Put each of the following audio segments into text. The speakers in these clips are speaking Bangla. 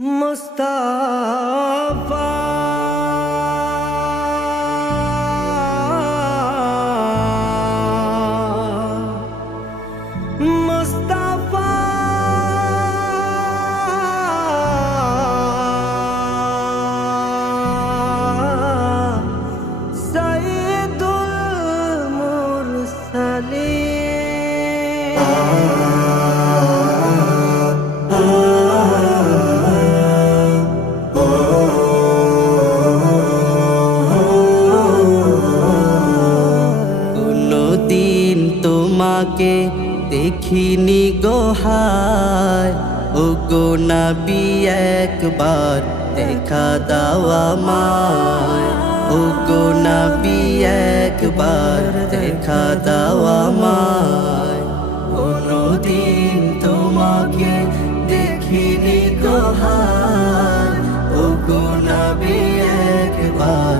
Mustafa. তোমাকে দেখিনি গোহায়। ও গো একবার দেখা দাওয়া মায় ও গো একবার দেখা দাও আমায়। কোনদিন তোমাকে দেখিনি গোহায়। ও গো নবী, একবার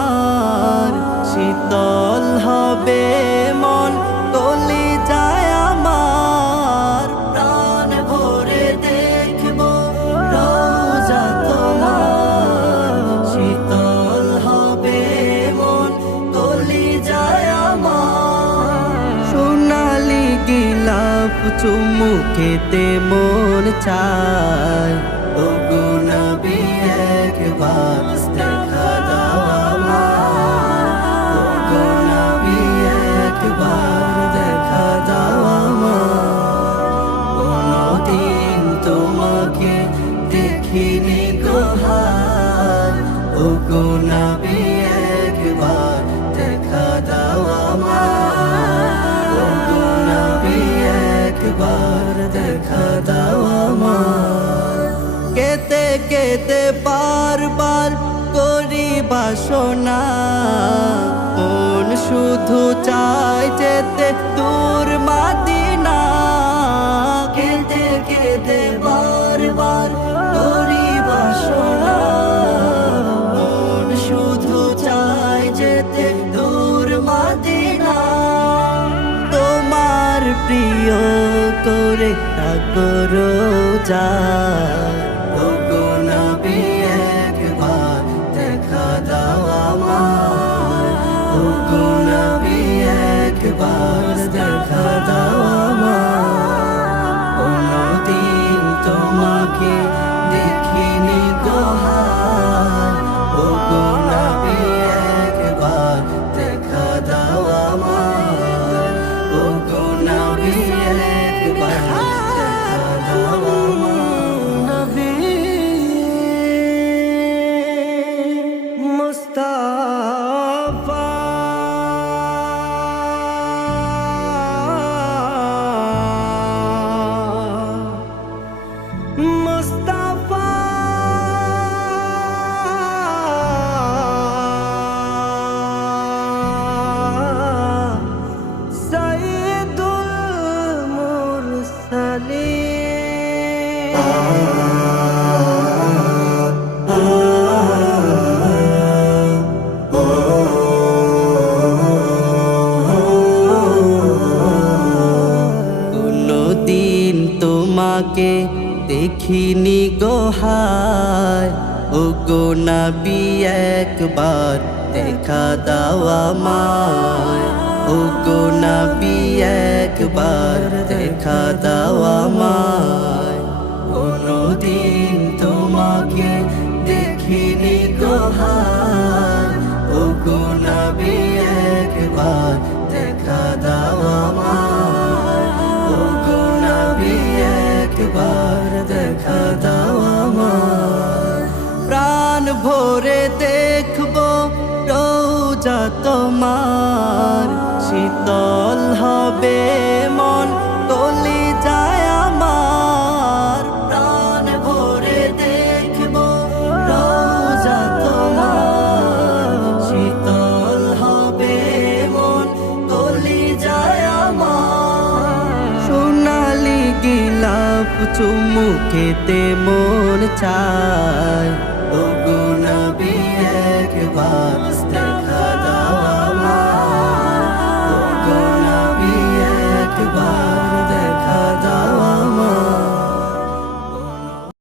তোমার শীতল হবে মন কলি যায় আমার। প্রাণ ভরে দেখব রোজা শীতল হবে মন যায় আমার। মন চায়। ও গুনবি একবার দেখা দাও গোহার ও একবার দেখা দাও গুনবি একবার দেখা দাও কেতে কেতে বারবার করি বাসনা মন শুধু চাই যেতে দূর মাদিনা কেতে কেতে বারবার প্রিয় করে করো যা। একবার দেখা দাও গো নবী, একবার দেখা দাও আমায়। কোনদিন তোমাকে দেখিনি গোহার ও গো তোমাকে দেখিনি গোহায়। ও গো নবী, একবার দেখা দাও আমায়। ও গো একবার দেখা দাও আমায়। কোনদিন তোমাকে দেখিনি গোহায়। ও গো নবী, একবার তোমার শীতল হবে মন, কলি যায় আমার। প্রাণ ভরে দেখব রোজা তোমার। শীতল হবে মন, কলি যায় আমার। সোনালি গিলাপ চুমু খেতে মন চায়। একবার